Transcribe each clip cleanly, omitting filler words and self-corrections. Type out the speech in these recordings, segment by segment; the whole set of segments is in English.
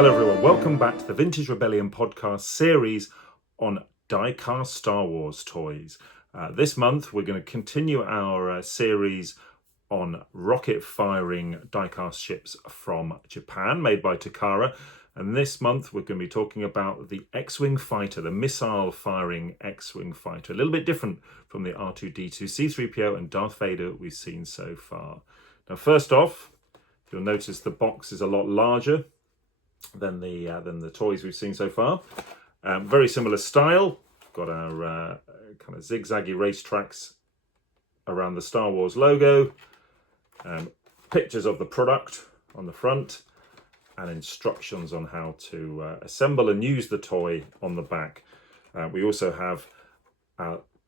Hello everyone, welcome back to the Vintage Rebellion podcast series on die-cast Star Wars toys. This month we're going to continue our series on rocket-firing die-cast ships from Japan, made by Takara. And this month we're going to be talking about the X-Wing fighter, the missile-firing X-Wing fighter. A little bit different from the R2-D2, C-3PO and Darth Vader we've seen so far. Now first off, you'll notice the box is a lot larger than the toys we've seen so far. Very similar style. Got our kind of zigzaggy racetracks around the Star Wars logo. Pictures of the product on the front and instructions on how to assemble and use the toy on the back. We also have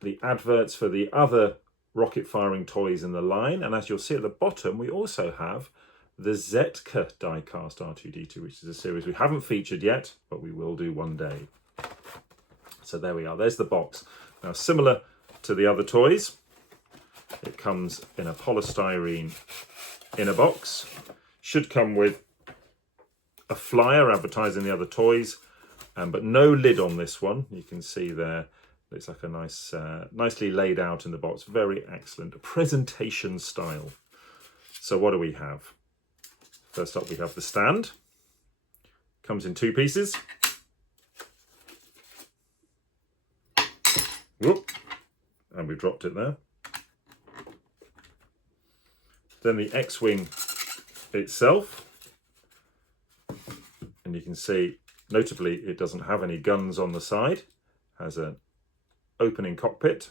the adverts for the other rocket firing toys in the line, and as you'll see at the bottom we also have the Zetka die-cast R2-D2, which is a series we haven't featured yet, but we will do one day. So there we are, there's the box. Now similar to the other toys, it comes in a polystyrene inner box. Should come with a flyer advertising the other toys, but no lid on this one. You can see there, looks like a nice, nicely laid out in the box. Very excellent presentation style. So what do we have? First up we have the stand. Comes in two pieces. Whoop. And we've dropped it there. Then the X-Wing itself. And you can see, notably, it doesn't have any guns on the side. Has an opening cockpit.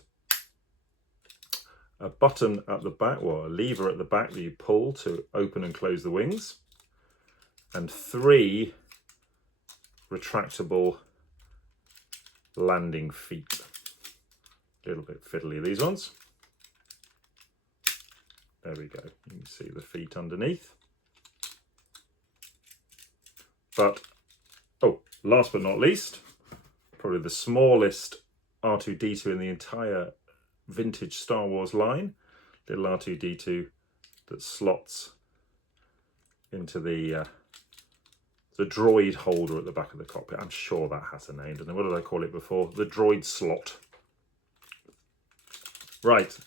A button at the back, or a lever at the back that you pull to open and close the wings. And three retractable landing feet. A little bit fiddly, these ones. There we go. You can see the feet underneath. But, oh, last but not least, probably the smallest R2-D2 in the entire vintage Star Wars line. Little R2-D2 that slots into the droid holder at the back of the cockpit. I'm sure that has a name, doesn't it? What did I call it before? The droid slot. Right,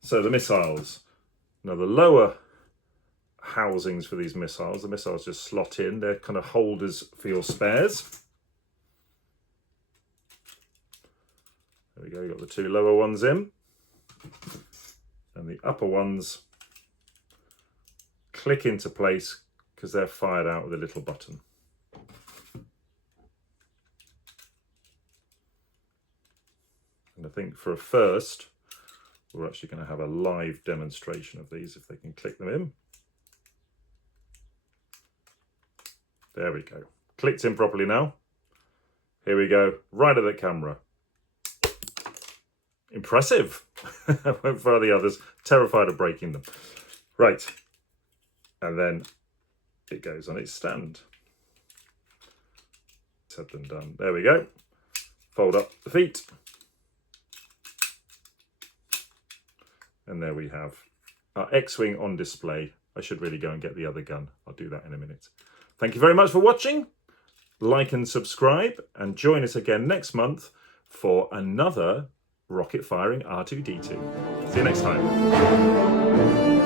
so the missiles. Now the lower housings for these missiles, the missiles just slot in. They're kind of holders for your spares. There we go, you've got the two lower ones in. And the upper ones click into place because they're fired out with a little button. And I think for a first, we're actually going to have a live demonstration of these if they can click them in. There we go. Clicked in properly now. Here we go, right at the camera. Impressive. I won't fire the others, terrified of breaking them. Right, and then it goes on its stand. Said and done. There we go. Fold up the feet. And there we have our X-Wing on display. I should really go and get the other gun. I'll do that in a minute. Thank you very much for watching. Like and subscribe, and join us again next month for another rocket firing R2-D2. See you next time.